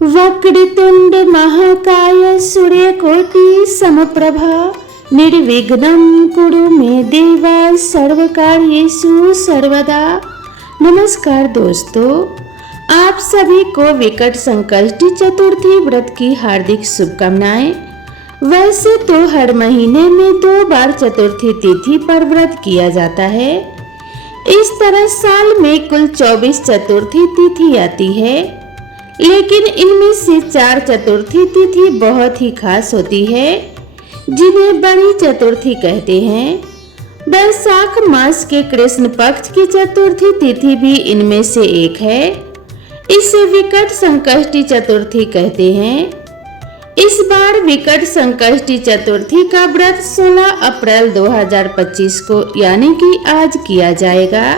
वक्रतुंड महाकाय सूर्यकोटि समप्रभा निर्विघ्नं कुरु मे देवा सर्वकार्येषु सर्वदा। नमस्कार दोस्तों, आप सभी को विकट संकष्टी चतुर्थी व्रत की हार्दिक शुभकामनाएं। वैसे तो हर महीने में 2 बार चतुर्थी तिथि पर व्रत किया जाता है। इस तरह साल में कुल 24 चतुर्थी तिथि आती है, लेकिन इनमें से 4 चतुर्थी तिथि बहुत ही खास होती है, जिन्हें बड़ी चतुर्थी कहते हैं। वैशाख मास के कृष्ण पक्ष की चतुर्थी तिथि भी इनमें से एक है। इसे विकट संकष्टी चतुर्थी कहते हैं। इस बार विकट संकष्टी चतुर्थी का व्रत 16 अप्रैल 2025 को यानी कि आज किया जाएगा।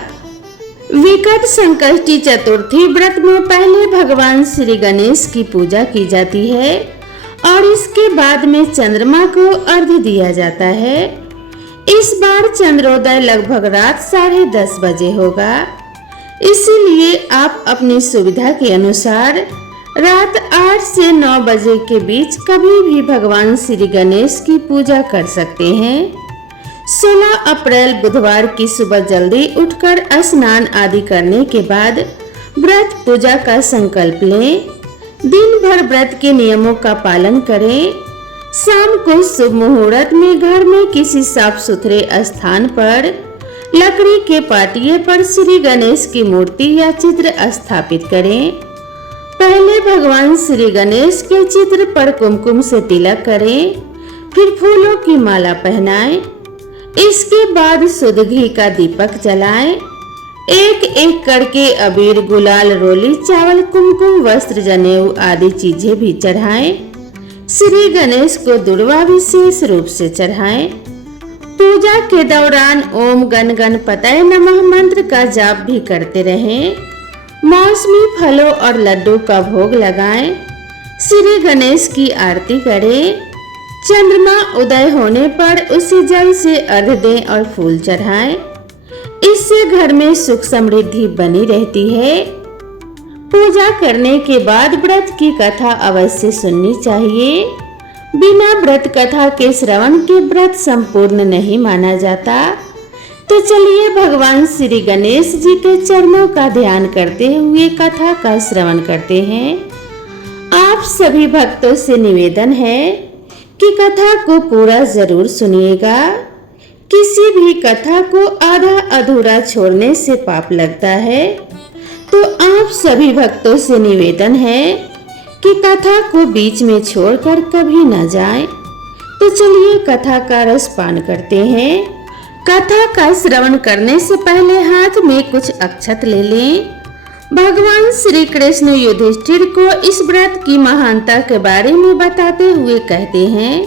विकट संकष्टी चतुर्थी व्रत में पहले भगवान श्री गणेश की पूजा की जाती है और इसके बाद में चंद्रमा को अर्घ्य दिया जाता है। इस बार चंद्रोदय लगभग रात 10:30 बजे होगा, इसीलिए आप अपनी सुविधा के अनुसार रात 8 से 9 बजे के बीच कभी भी भगवान श्री गणेश की पूजा कर सकते हैं। 16 अप्रैल बुधवार की सुबह जल्दी उठकर स्नान आदि करने के बाद व्रत पूजा का संकल्प लें। दिन भर व्रत के नियमों का पालन करें। शाम को शुभ मुहूर्त में घर में किसी साफ सुथरे स्थान पर लकड़ी के पाटिये पर श्री गणेश की मूर्ति या चित्र स्थापित करें। पहले भगवान श्री गणेश के चित्र पर कुमकुम से तिलक करें, फिर फूलों की माला पहनाएं। इसके बाद शुद्ध घी का दीपक जलाएं। एक एक करके अबीर, गुलाल, रोली, चावल, कुमकुम, वस्त्र, जनेऊ आदि चीजें भी चढ़ाएं। श्री गणेश को दुर्वा विशेष रूप से चढ़ाएं। पूजा के दौरान ओम गण गणपतये नमः मंत्र का जाप भी करते रहें। मौसमी फलों और लड्डू का भोग लगाएं। श्री गणेश की आरती करें। चंद्रमा उदय होने पर उसे जल से अर्घ्य दें और फूल चढ़ाएं। इससे घर में सुख समृद्धि बनी रहती है। पूजा करने के बाद व्रत की कथा अवश्य सुननी चाहिए। बिना व्रत कथा के श्रवण के व्रत संपूर्ण नहीं माना जाता। तो चलिए भगवान श्री गणेश जी के चरणों का ध्यान करते हुए कथा का श्रवण करते हैं। आप सभी भक्तों से निवेदन है कि कथा को पूरा जरूर सुनिएगा। किसी भी कथा को आधा अधूरा छोड़ने से पाप लगता है, तो आप सभी भक्तों से निवेदन है कि कथा को बीच में छोड़कर कभी न जाएं। तो चलिए कथा का रसपान करते हैं। कथा का श्रवण करने से पहले हाथ में कुछ अक्षत ले लें। भगवान श्री कृष्ण युधिष्ठिर को इस व्रत की महानता के बारे में बताते हुए कहते हैं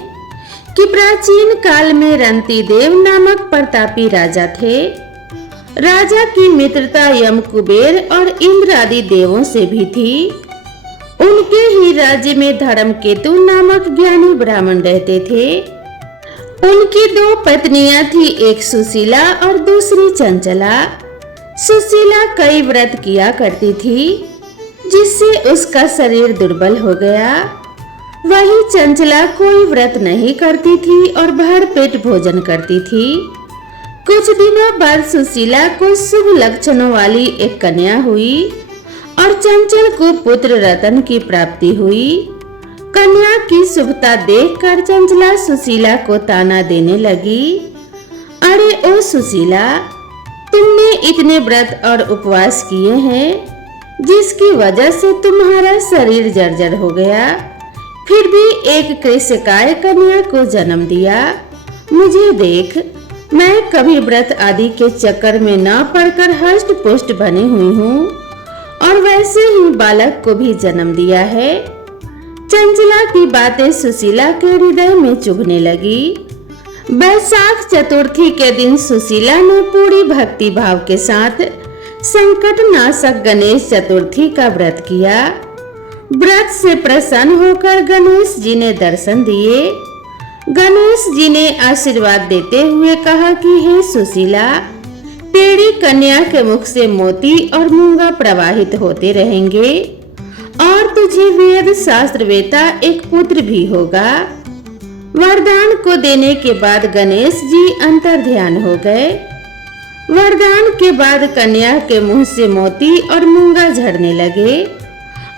कि प्राचीन काल में रंती देव नामक प्रतापी राजा थे। राजा की मित्रता यम, कुबेर और इंद्र आदि देवों से भी थी। उनके ही राज्य में धर्मकेतु नामक ज्ञानी ब्राह्मण रहते थे। उनकी 2 पत्नियां थी, एक सुशीला और दूसरी चंचला। सुशीला कई व्रत किया करती थी, जिससे उसका शरीर दुर्बल हो गया। वही चंचला कोई व्रत नहीं करती थी और भर पेट भोजन करती थी। कुछ दिनों बाद सुशीला को शुभ लक्षणों वाली एक कन्या हुई और चंचल को पुत्र रतन की प्राप्ति हुई। कन्या की शुभता देखकर चंचला सुशीला को ताना देने लगी। अरे ओ सुशीला, तुमने इतने व्रत और उपवास किए हैं, जिसकी वजह से तुम्हारा शरीर जर्जर हो गया, फिर भी एक कृषकाय कन्या को जन्म दिया। मुझे देख, मैं कभी व्रत आदि के चक्कर में न पड़कर हष्ट पुष्ट बनी हुई हूँ और वैसे ही बालक को भी जन्म दिया है। चंचला की बातें सुशीला के हृदय में चुभने लगी। वैशाख चतुर्थी के दिन सुशीला ने पूरी भक्ति भाव के साथ संकट नाशक गणेश चतुर्थी का व्रत किया। व्रत से प्रसन्न होकर गणेश जी ने दर्शन दिए। गणेश जी ने आशीर्वाद देते हुए कहा कि हे सुशीला, तेरी कन्या के मुख से मोती और मूंगा प्रवाहित होते रहेंगे और तुझे वेद शास्त्रवेता एक पुत्र भी होगा। वरदान को देने के बाद गणेश जी अंतर ध्यान हो गए। वरदान के बाद कन्या के मुंह से मोती और मूंगा झड़ने लगे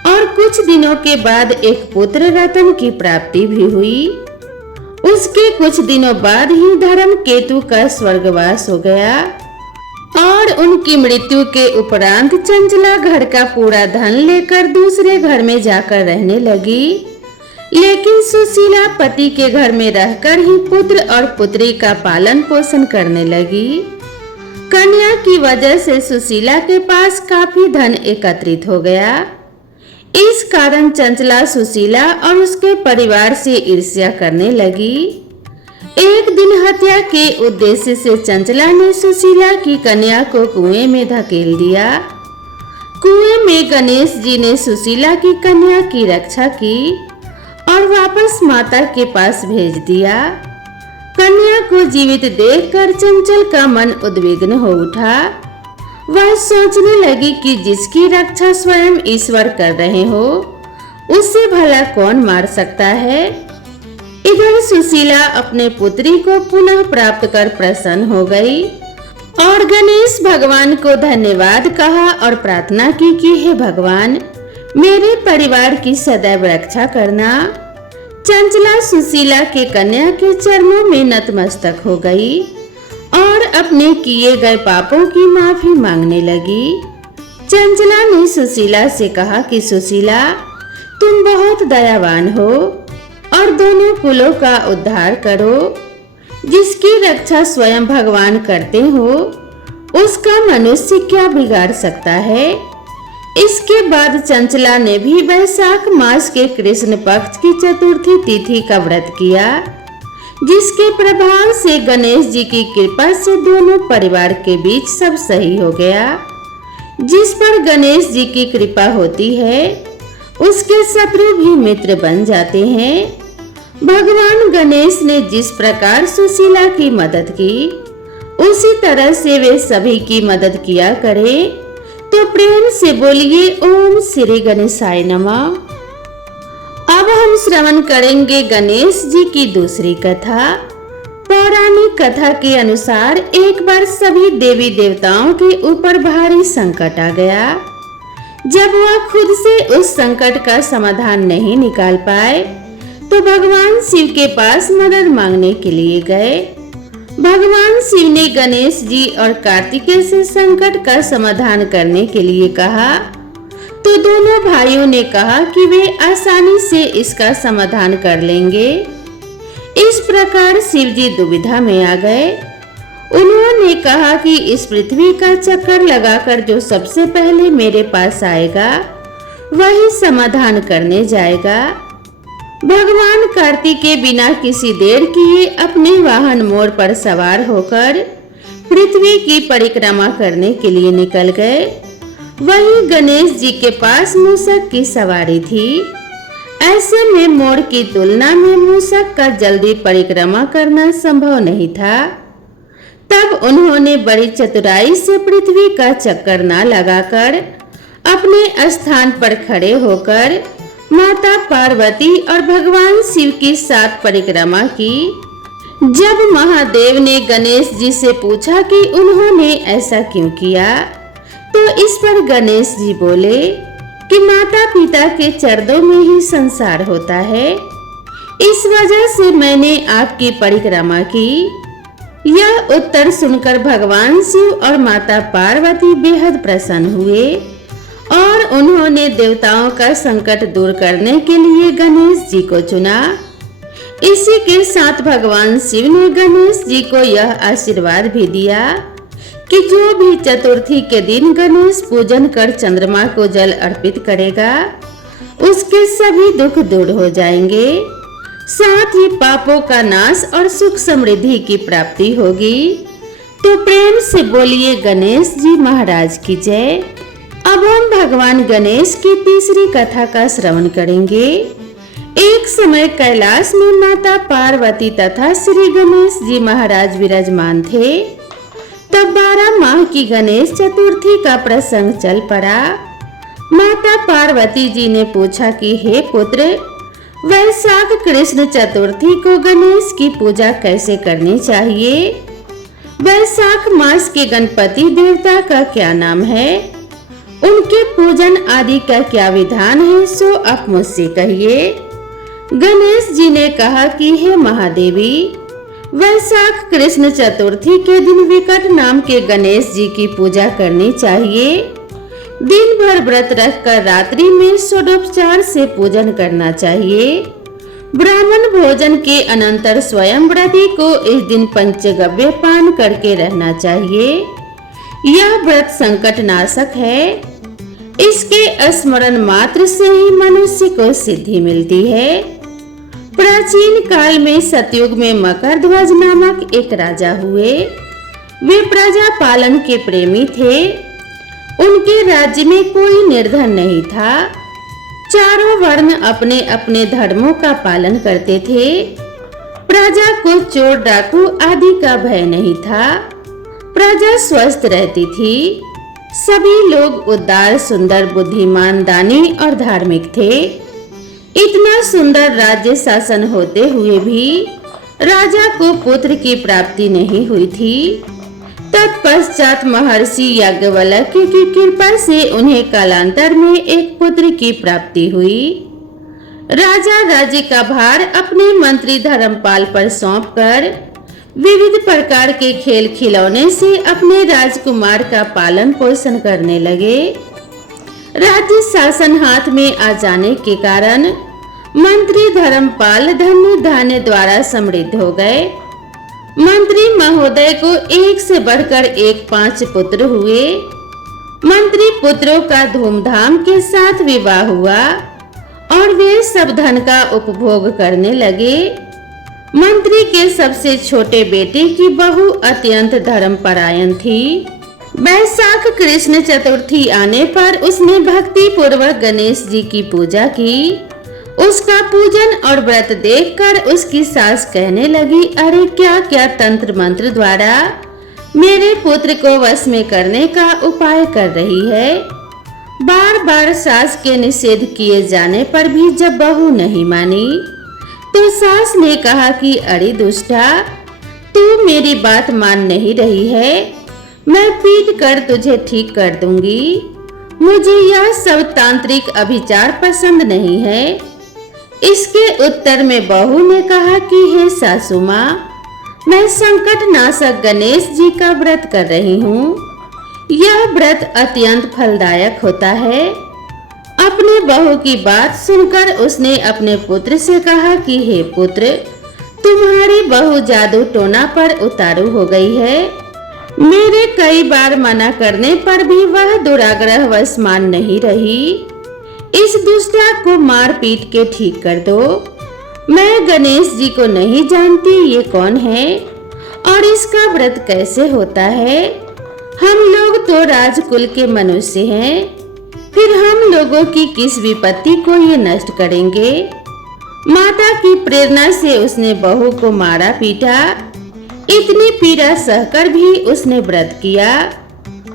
और कुछ दिनों के बाद एक पुत्र रतन की प्राप्ति भी हुई। उसके कुछ दिनों बाद ही धर्म केतु का स्वर्गवास हो गया और उनकी मृत्यु के उपरांत चंचला घर का पूरा धन लेकर दूसरे घर में जाकर रहने लगी। लेकिन सुशीला पति के घर में रहकर ही पुत्र और पुत्री का पालन पोषण करने लगी। कन्या की वजह से सुशीला के पास काफी धन एकत्रित हो गया। इस कारण चंचला सुशीला और उसके परिवार से ईर्ष्या करने लगी। एक दिन हत्या के उद्देश्य से चंचला ने सुशीला की कन्या को कुएं में धकेल दिया। कुएं में गणेश जी ने सुशीला की कन्या की रक्षा की और वापस माता के पास भेज दिया। कन्या को जीवित देखकर चंचल का मन उद्विग्न हो उठा। वह सोचने लगी कि जिसकी रक्षा स्वयं ईश्वर कर रहे हो उसे भला कौन मार सकता है। इधर सुशीला अपने पुत्री को पुनः प्राप्त कर प्रसन्न हो गई और गणेश भगवान को धन्यवाद कहा और प्रार्थना की कि हे भगवान, मेरे परिवार की सदैव रक्षा करना। चंचला सुशीला के कन्या के चरणों में नतमस्तक हो गई और अपने किए गए पापों की माफी मांगने लगी। चंचला ने सुशीला से कहा कि सुशीला, तुम बहुत दयावान हो और दोनों कुलों का उद्धार करो। जिसकी रक्षा स्वयं भगवान करते हो उसका मनुष्य क्या बिगाड़ सकता है। इसके बाद चंचला ने भी वैशाख मास के कृष्ण पक्ष की चतुर्थी तिथि का व्रत किया, जिसके प्रभाव से गणेश जी की कृपा से दोनों परिवार के बीच सब सही हो गया। जिस पर गणेश जी की कृपा होती है उसके शत्रु भी मित्र बन जाते हैं। भगवान गणेश ने जिस प्रकार सुशीला की मदद की उसी तरह से वे सभी की मदद किया करें। तो प्रेम से बोलिए ओम श्री गणेशाय नमः। अब हम श्रवण करेंगे गणेश जी की दूसरी कथा। पौराणिक कथा के अनुसार एक बार सभी देवी देवताओं के ऊपर भारी संकट आ गया। जब वह खुद से उस संकट का समाधान नहीं निकाल पाए तो भगवान शिव के पास मदद मांगने के लिए गए। भगवान शिव ने गणेश जी और कार्तिकेय से संकट का समाधान करने के लिए कहा तो दोनों भाइयों ने कहा कि वे आसानी से इसका समाधान कर लेंगे। इस प्रकार शिव जी दुविधा में आ गए। उन्होंने कहा कि इस पृथ्वी का चक्कर लगाकर जो सबसे पहले मेरे पास आएगा वही समाधान करने जाएगा। भगवान कार्तिकेय बिना किसी देर किए अपने वाहन मोर पर सवार होकर पृथ्वी की परिक्रमा करने के लिए निकल गए। वहीं गणेश जी के पास मूषक की सवारी थी। ऐसे में मोर की तुलना में मूषक का जल्दी परिक्रमा करना संभव नहीं था। तब उन्होंने बड़ी चतुराई से पृथ्वी का चक्कर न लगाकर अपने स्थान पर खड़े होकर माता पार्वती और भगवान शिव की साथ परिक्रमा की। जब महादेव ने गणेश जी से पूछा कि उन्होंने ऐसा क्यों किया तो इस पर गणेश जी बोले कि माता पिता के चरणों में ही संसार होता है, इस वजह से मैंने आपकी परिक्रमा की। यह उत्तर सुनकर भगवान शिव और माता पार्वती बेहद प्रसन्न हुए और उन्होंने देवताओं का संकट दूर करने के लिए गणेश जी को चुना। इसी के साथ भगवान शिव ने गणेश जी को यह आशीर्वाद भी दिया कि जो भी चतुर्थी के दिन गणेश पूजन कर चंद्रमा को जल अर्पित करेगा उसके सभी दुख दूर हो जाएंगे, साथ ही पापों का नाश और सुख समृद्धि की प्राप्ति होगी। तो प्रेम से बोलिए गणेश जी महाराज की जय। अब हम भगवान गणेश की तीसरी कथा का श्रवण करेंगे। एक समय कैलाश में माता पार्वती तथा श्री गणेश जी महाराज विराजमान थे। तब 12 माह की गणेश चतुर्थी का प्रसंग चल पड़ा। माता पार्वती जी ने पूछा कि हे पुत्र, वैशाख कृष्ण चतुर्थी को गणेश की पूजा कैसे करनी चाहिए? वैशाख मास के गणपति देवता का क्या नाम है? उनके पूजन आदि का क्या विधान है, सो आप मुझसे कहिए। गणेश जी ने कहा कि हे महादेवी, वैशाख कृष्ण चतुर्थी के दिन विकट नाम के गणेश जी की पूजा करनी चाहिए। दिन भर व्रत रखकर रात्रि में षोडोपचार से पूजन करना चाहिए। ब्राह्मण भोजन के अनंतर स्वयं व्रती को इस दिन पंचगव्य पान करके रहना चाहिए। यह व्रत संकट नाशक है। इसके स्मरण मात्र से ही मनुष्य को सिद्धि मिलती है। प्राचीन काल में सतयुग में मकर ध्वज नामक एक राजा हुए। वे प्रजा पालन के प्रेमी थे। उनके राज्य में कोई निर्धन नहीं था। चारों वर्ण अपने अपने धर्मों का पालन करते थे। प्रजा को चोर डाकू आदि का भय नहीं था। प्रजा स्वस्थ रहती थी। सभी लोग उदार, सुंदर, बुद्धिमान, दानी और धार्मिक थे। इतना सुंदर राज्य शासन होते हुए भी राजा को पुत्र की प्राप्ति नहीं हुई थी। तत्पश्चात महर्षि याज्ञवल्क्य की कृपा से उन्हें कालांतर में एक पुत्र की प्राप्ति हुई। राजा राज्य का भार अपने मंत्री धर्मपाल पर सौंपकर विविध प्रकार के खेल खिलौने से अपने राजकुमार का पालन पोषण करने लगे। राज्य शासन हाथ में आ जाने के कारण मंत्री धर्मपाल धन धान्य द्वारा समृद्ध हो गए। मंत्री महोदय को एक से बढ़कर एक 5 पुत्र हुए। मंत्री पुत्रों का धूमधाम के साथ विवाह हुआ और वे सब धन का उपभोग करने लगे। मंत्री के सबसे छोटे बेटे की बहू अत्यंत धर्मपरायण थी। वैशाख कृष्ण चतुर्थी आने पर उसने भक्ति पूर्वक गणेश जी की पूजा की। उसका पूजन और व्रत देखकर उसकी सास कहने लगी, अरे क्या क्या तंत्र मंत्र द्वारा मेरे पुत्र को वश में करने का उपाय कर रही है। बार बार सास के निषेध किए जाने पर भी जब बहू नहीं मानी तो सास ने कहा कि अरे दुष्टा, तू मेरी बात मान नहीं रही है। मैं पीट कर तुझे ठीक कर दूंगी। मुझे यह सब तांत्रिक अभिचार पसंद नहीं है। इसके उत्तर में बहू ने कहा कि हे सासू माँ, मैं संकट नाशक गणेश जी का व्रत कर रही हूँ। यह व्रत अत्यंत फलदायक होता है। अपने बहू की बात सुनकर उसने अपने पुत्र से कहा कि हे पुत्र, तुम्हारी बहू जादू टोना पर उतारू हो गई है। मेरे कई बार मना करने पर भी वह दुराग्रहवश मान नहीं रही। इस दुष्टा को मार पीट के ठीक कर दो। मैं गणेश जी को नहीं जानती ये कौन है और इसका व्रत कैसे होता है। हम लोग तो राजकुल के मनुष्य हैं, फिर हम लोगों की किस विपत्ति को ये नष्ट करेंगे। माता की प्रेरणा से उसने बहू को मारा पीटा। इतनी पीड़ा सहकर भी उसने व्रत किया।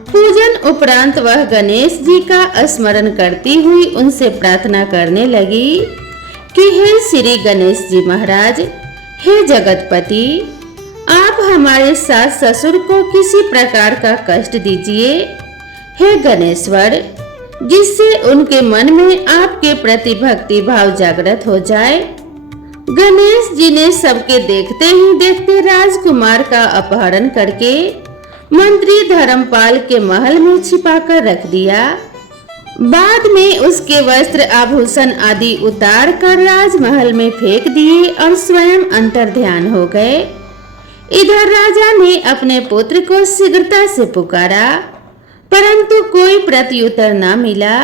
पूजन उपरांत वह गणेश जी का स्मरण करती हुई उनसे प्रार्थना करने लगी कि हे श्री गणेश जी महाराज, हे जगतपति, आप हमारे सास ससुर को किसी प्रकार का कष्ट दीजिए। हे गणेश्वर, जिससे उनके मन में आपके प्रति भक्ति भाव जागृत हो जाए। गणेश जी ने सबके देखते ही देखते राजकुमार का अपहरण करके मंत्री धर्मपाल के महल में छिपाकर रख दिया। बाद में उसके वस्त्र आभूषण आदि उतार कर राजमहल में फेंक दिए और स्वयं अंतर्ध्यान हो गए। इधर राजा ने अपने पुत्र को शीघ्रता से पुकारा, परंतु कोई प्रत्युत्तर न मिला।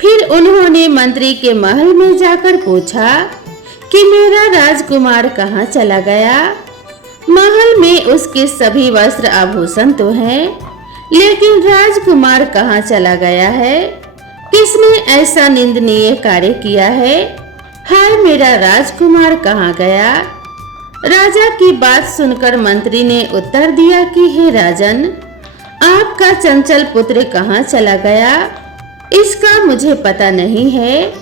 फिर उन्होंने मंत्री के महल में जाकर पूछा कि मेरा राजकुमार कहाँ चला गया। महल में उसके सभी वस्त्र आभूषण तो हैं, लेकिन राजकुमार कहाँ चला गया है? किसने ऐसा निंदनीय कार्य किया है? हाय, मेरा राजकुमार कहाँ गया? राजा की बात सुनकर मंत्री ने उत्तर दिया कि हे राजन, आपका चंचल पुत्र कहाँ चला गया? इसका मुझे पता नहीं है।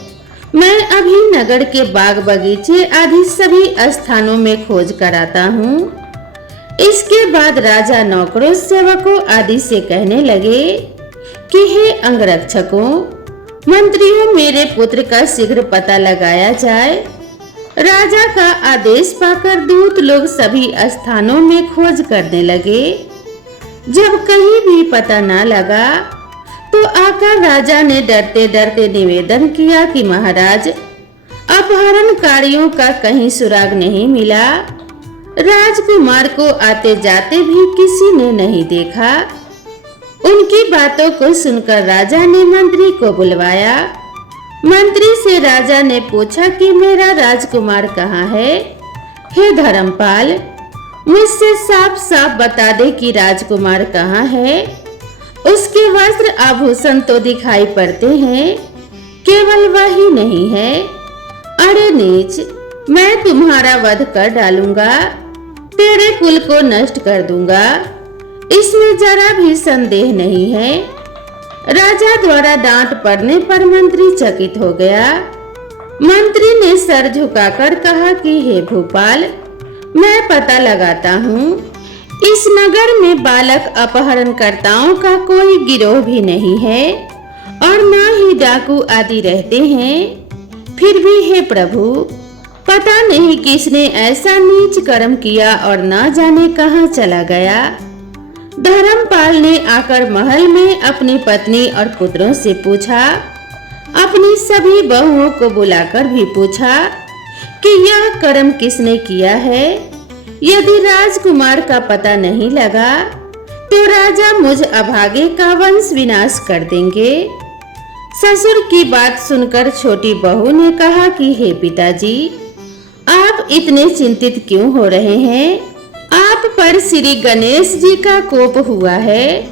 मैं अभी नगर के बाग बगीचे आदि सभी स्थानों में खोज कर आता हूँ। इसके बाद राजा नौकरों सेवकों आदि से कहने लगे कि हे अंगरक्षकों, मंत्रियों, मेरे पुत्र का शीघ्र पता लगाया जाए। राजा का आदेश पाकर दूत लोग सभी स्थानों में खोज करने लगे। जब कहीं भी पता न लगा तो आकर राजा ने डरते डरते निवेदन किया कि महाराज, अपहरणकारियों का कहीं सुराग नहीं मिला। राजकुमार को आते जाते भी किसी ने नहीं देखा। उनकी बातों को सुनकर राजा ने मंत्री को बुलवाया। मंत्री से राजा ने पूछा कि मेरा राजकुमार कहाँ है? हे धर्मपाल, मुझसे साफ साफ बता दे कि राजकुमार कहाँ है। उसके वस्त्र आभूषण तो दिखाई पड़ते हैं, केवल वही नहीं है। अरे नीच, मैं तुम्हारा वध कर डालूंगा, तेरे कुल को नष्ट कर दूंगा, इसमें जरा भी संदेह नहीं है। राजा द्वारा डांट पड़ने पर मंत्री चकित हो गया। मंत्री ने सर झुकाकर कहा कि हे भूपाल, मैं पता लगाता हूँ। इस नगर में बालक अपहरणकर्ताओं का कोई गिरोह भी नहीं है और न ही डाकू आदि रहते हैं। फिर भी हे प्रभु, पता नहीं किसने ऐसा नीच कर्म किया और न जाने कहाँ चला गया। धर्मपाल ने आकर महल में अपनी पत्नी और पुत्रों से पूछा, अपनी सभी बहुओं को बुलाकर भी पूछा कि यह कर्म किसने किया है। यदि राजकुमार का पता नहीं लगा तो राजा मुझ अभागे का वंश विनाश कर देंगे। ससुर की बात सुनकर छोटी बहू ने कहा कि हे पिताजी, आप इतने चिंतित क्यों हो रहे हैं? आप पर श्री गणेश जी का कोप हुआ है,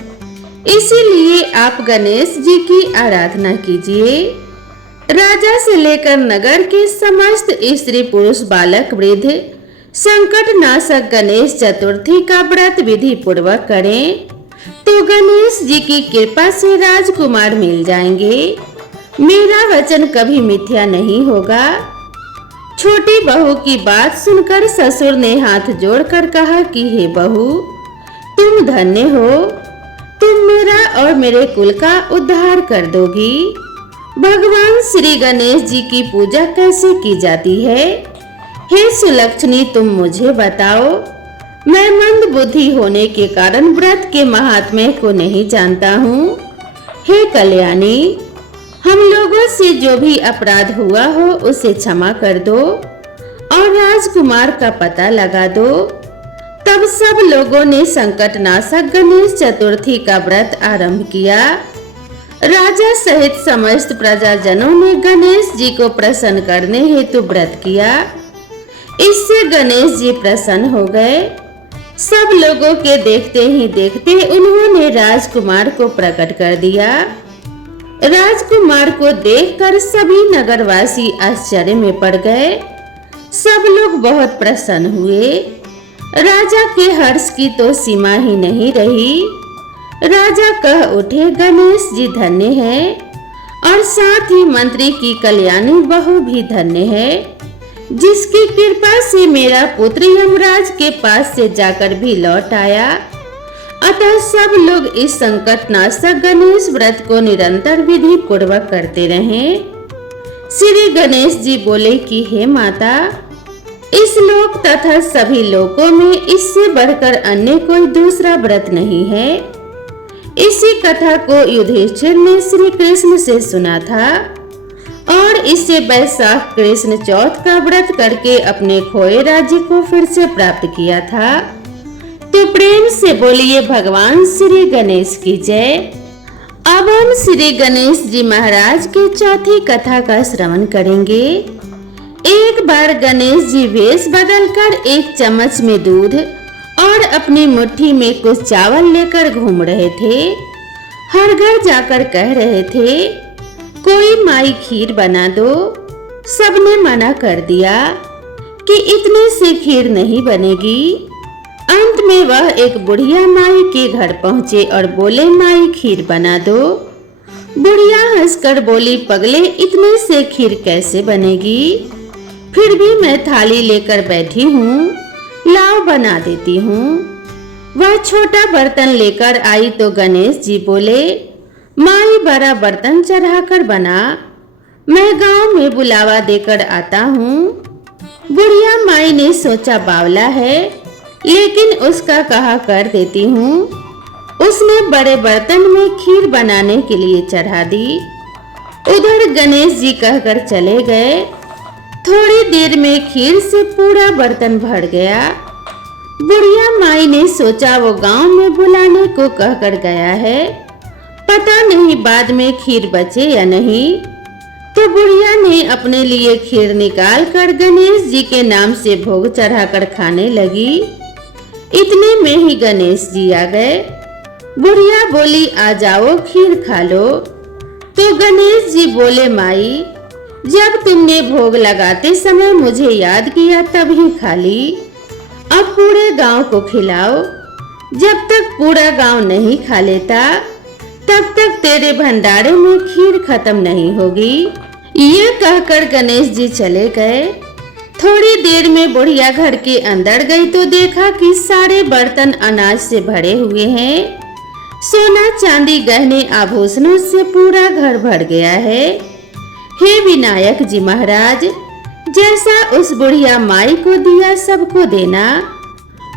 इसीलिए आप गणेश जी की आराधना कीजिए। राजा से लेकर नगर के समस्त स्त्री पुरुष बालक वृद्ध संकट नाशक गणेश चतुर्थी का व्रत विधि पूर्वक करें तो गणेश जी की कृपा से राजकुमार मिल जाएंगे। मेरा वचन कभी मिथ्या नहीं होगा। छोटी बहू की बात सुनकर ससुर ने हाथ जोड़कर कहा कि हे बहू, तुम धन्य हो, तुम मेरा और मेरे कुल का उद्धार कर दोगी। भगवान श्री गणेश जी की पूजा कैसे की जाती है? हे सुलक्षणी, तुम मुझे बताओ। मैं मंद बुद्धि होने के कारण व्रत के महात्म्य को नहीं जानता हूँ। हे कल्याणी, हम लोगों से जो भी अपराध हुआ हो उसे क्षमा कर दो और राजकुमार का पता लगा दो। तब सब लोगों ने संकट नाशक गणेश चतुर्थी का व्रत आरंभ किया। राजा सहित समस्त प्रजाजनों ने गणेश जी को प्रसन्न करने हेतु व्रत किया। इससे गणेश जी प्रसन्न हो गए। सब लोगों के देखते ही देखते उन्होंने राजकुमार को प्रकट कर दिया। राजकुमार को देखकर सभी नगरवासी आश्चर्य में पड़ गए। सब लोग बहुत प्रसन्न हुए। राजा के हर्ष की तो सीमा ही नहीं रही। राजा कह उठे, गणेश जी धन्य है और साथ ही मंत्री की कल्याणी बहू भी धन्य है, जिसकी कृपा से मेरा पुत्र यमराज के पास से जाकर भी लौट आया। अतः सब लोग इस संकट नाशक गणेश व्रत को निरंतर विधि पूर्वक करते रहे। श्री गणेश जी बोले कि हे माता, इस लोक तथा सभी लोकों में इससे बढ़कर अन्य कोई दूसरा व्रत नहीं है। इसी कथा को युधिष्ठिर ने श्री कृष्ण से सुना था और इससे वैशाख कृष्ण चौथ का व्रत करके अपने खोए राज्य को फिर से प्राप्त किया था। तो प्रेम से बोलिए भगवान श्री गणेश की जय। अब हम श्री गणेश जी महाराज की चौथी कथा का श्रवण करेंगे। एक बार गणेश जी वेश बदलकर एक चम्मच में दूध और अपनी मुट्ठी में कुछ चावल लेकर घूम रहे थे। हर घर जाकर कह रहे थे, कोई माई खीर बना दो। सबने मना कर दिया कि इतने से खीर नहीं बनेगी। अंत में वह एक बुढ़िया माई के घर पहुंचे और बोले, माई खीर बना दो। बुढ़िया हंसकर बोली, पगले, इतने से खीर कैसे बनेगी? फिर भी मैं थाली लेकर बैठी हूँ, लाओ बना देती हूँ। वह छोटा बर्तन लेकर आई तो गणेश जी बोले, माई बड़ा बर्तन चढ़ाकर बना, मैं गांव में बुलावा देकर आता हूँ। बुढ़िया माई ने सोचा बावला है, लेकिन उसका कहा कर देती हूँ। उसने बड़े बर्तन में खीर बनाने के लिए चढ़ा दी। उधर गणेश जी कहकर चले गए। थोड़ी देर में खीर से पूरा बर्तन भर गया। बुढ़िया माई ने सोचा वो गांव में बुलाने को कहकर गया है, पता नहीं बाद में खीर बचे या नहीं। तो बुढ़िया ने अपने लिए खीर निकाल कर गणेश जी के नाम से भोग चढ़ाकर खाने लगी। इतने में ही गणेश जी आ गए। बुढ़िया बोली, आ जाओ खीर खा लो। तो गणेश जी बोले, माई, जब तुमने भोग लगाते समय मुझे याद किया तभी खा ली, अब पूरे गांव को खिलाओ। जब तक पूरा गांव नहीं खा लेता तब तक तेरे भंडारे में खीर खत्म नहीं होगी। ये कहकर गणेश जी चले गए। थोड़ी देर में बुढ़िया घर के अंदर गई तो देखा कि सारे बर्तन अनाज से भरे हुए हैं। सोना चांदी गहने आभूषणों से पूरा घर भर गया है। हे विनायक जी महाराज, जैसा उस बुढ़िया माई को दिया सबको देना।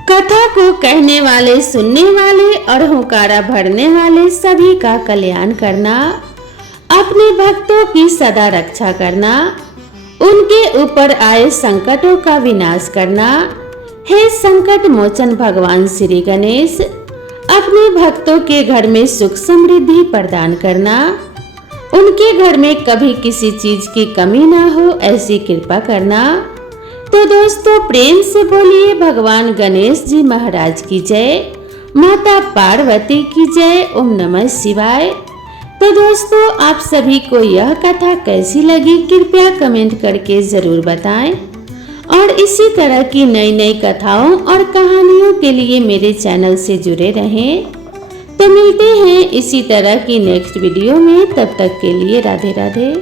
कथा को कहने वाले, सुनने वाले और हुंकारा भरने वाले सभी का कल्याण करना, अपने भक्तों की सदा रक्षा करना, उनके ऊपर आए संकटों का विनाश करना। हे संकट मोचन भगवान श्री गणेश, अपने भक्तों के घर में सुख समृद्धि प्रदान करना, उनके घर में कभी किसी चीज की कमी ना हो ऐसी कृपा करना। तो दोस्तों, प्रेम से बोलिए भगवान गणेश जी महाराज की जय, माता पार्वती की जय। ओम नमः शिवाय। तो दोस्तों, आप सभी को यह कथा कैसी लगी कृपया कमेंट करके जरूर बताएं और इसी तरह की नई नई कथाओं और कहानियों के लिए मेरे चैनल से जुड़े रहें। तो मिलते हैं इसी तरह की नेक्स्ट वीडियो में, तब तक के लिए राधे राधे।